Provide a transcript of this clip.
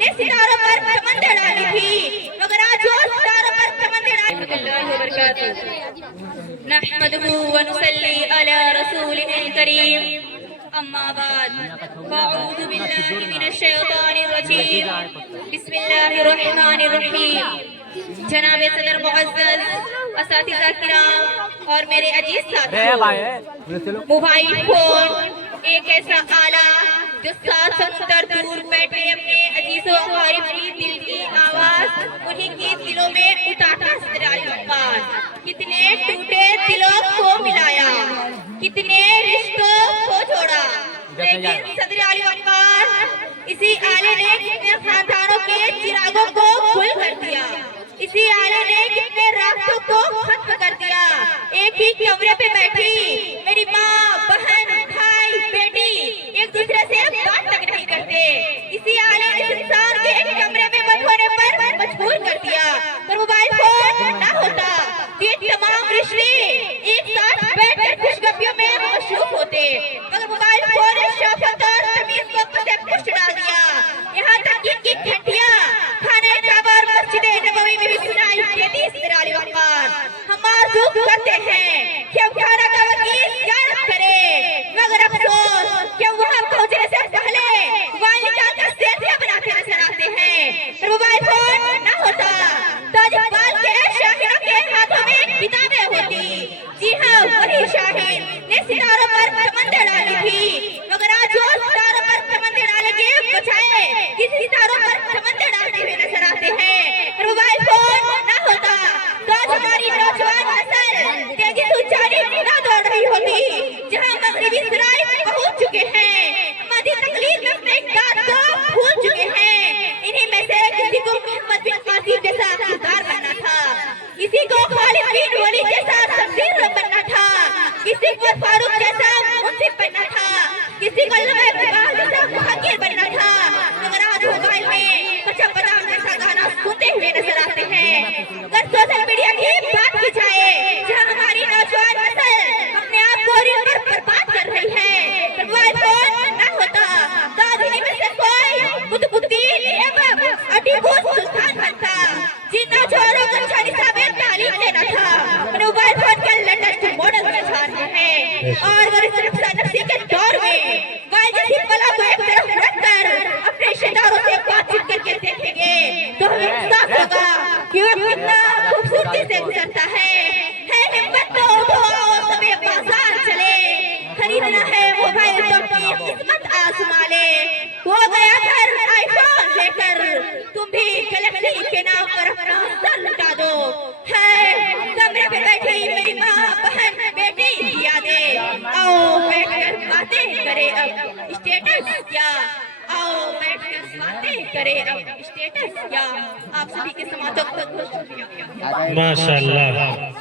ने सितारों पर समंदर डाली थी, मगर आज वो सितारों पर समंदर डाली। नहमदुहु व नुसल्ली अला रसूलिहिल करीम, अम्मा बाद, फ़अऊज़ु बिल्लाहि मिनश शैतानिर रजीम, बिस्मिल्लाहिर रहमानिर रहीम। जनाब सदर मुअज़्ज़ज़, असातिज़ा किराम और मेरे अजीज साथियों, मोबाइल फोन एक ऐसा आला जो 7 समुंदर दूर बैठे अपने अजीजों और अपनी दिल की आवाज उन्हीं के दिलों में उतारता सदर कितने टूटे दिलों को मिलाया, कितने रिश्तों को जोड़ा, लेकिन सदर आली वक़ार इसी आले ने कितने खानदानों के चिरागों को गुल कर दिया, इसी आले ने कितने रास्तों को खत्म कर दिया। एक ही कमरे पे बैठी मेरी माँ, बहन, भाई, बेटी एक दूसरे से बात तक नहीं करते, इसी आले ने संसार के एक कमरे में बंद होने पर मजबूर कर दिया। पर मोबाइल फोन ना होता तो ये तमाम रिश्ते एक साथ बैठकर खुशगपियों में मशरूफ होते, मगर मोबाइल फोन ने शफ़क़त और तमीज़ को अपने पुष्ट डाल दिया। यहाँ तक कि घंटियाँ खाने काबा और मस्जिद नबवी में भी सुनाई देती सदर आली वक़ार। हम आरज़ू करते हैं कि हम खाना काबा की ज़ियारत करें, मगर अफसोस कि वहाँ पहुँचने से पहले मोबाइल निकालकर सेल्फियाँ बनाते नजर आते हैं। पर मोबाइल फोन ना होता तो आज इक़बाल के शायरों के हाथों में किताबें होती। जी हाँ, वही शाहिर ने सितारों पर समंदर डाली थी, मगर आज वो सितारों पर समंदर डालने के बजाय किसी सितारों पर समंदर डालते हुए नजर आते हैं। पर मोबाइल फोन ना होता तो आज हमारी नौजवान नस्ल तेजी से ऊंचाई ना दौड़ रही होती, जहाँ मगरिबी इसराइल पहुंच चुके हैं, मदी तकलीफ में अपने इक़्तिदार को भूल चुके हैं। इन्हीं में से किसी को मोहम्मद बिन कासिम जैसा किरदार बनना था, किसी को खालिद बिन वलीद जैसा तफसीर बनना था, किसी को फारूक जैसा मुंसिफ बनना था, किसी को अल्लामा इक़बाल जैसा मुहक्किर बनना था, मगर आज मोबाइल में कच्चा बादाम जैसा गाना सुनते हुए नजर आते हैं। अगर सोशल मीडिया की बात की जाए, जहाँ हमारी नौजवान नस्ल अपने आप को रील पर बर्बाद कर रही है, तो मोबाइल फोन ना होता तो आज इन्हीं में से कोई कुतुबुद्दीन ऐबक और टीपू सुल्तान बनता, जिन नौजवानों को अच्छा निसाबे तालीम देना था। मोबाइल फोन के लेटेस्ट मॉडल में जा रहे हैं और नफसी के दौर में मोबाइल जैसी बला को एक तरफ रखकर अपने रिश्तेदारों से बातचीत करके देखेंगे तो हमें एहसास होगा कि वह कितना खूबसूरती से गुजरता है। हिम्मत तो उठो, सबे बाजार चले, खरीदना है मोबाइल तो अपनी किस्मत आजमा ले। हो गया घर आईफोन लेकर, तुम भी गैलेक्सी के नाम पर अपना सर लुटा दो। है कमरे पे बैठी मेरी माँ, बहन, बेटी की यादें, आओ बैठकर बातें करे अब स्टेटस क्या, आओ बैठकर बातें करे अब स्टेटस क्या। आप सभी के समातों को बहुत शुक्रिया। माशाअल्लाह।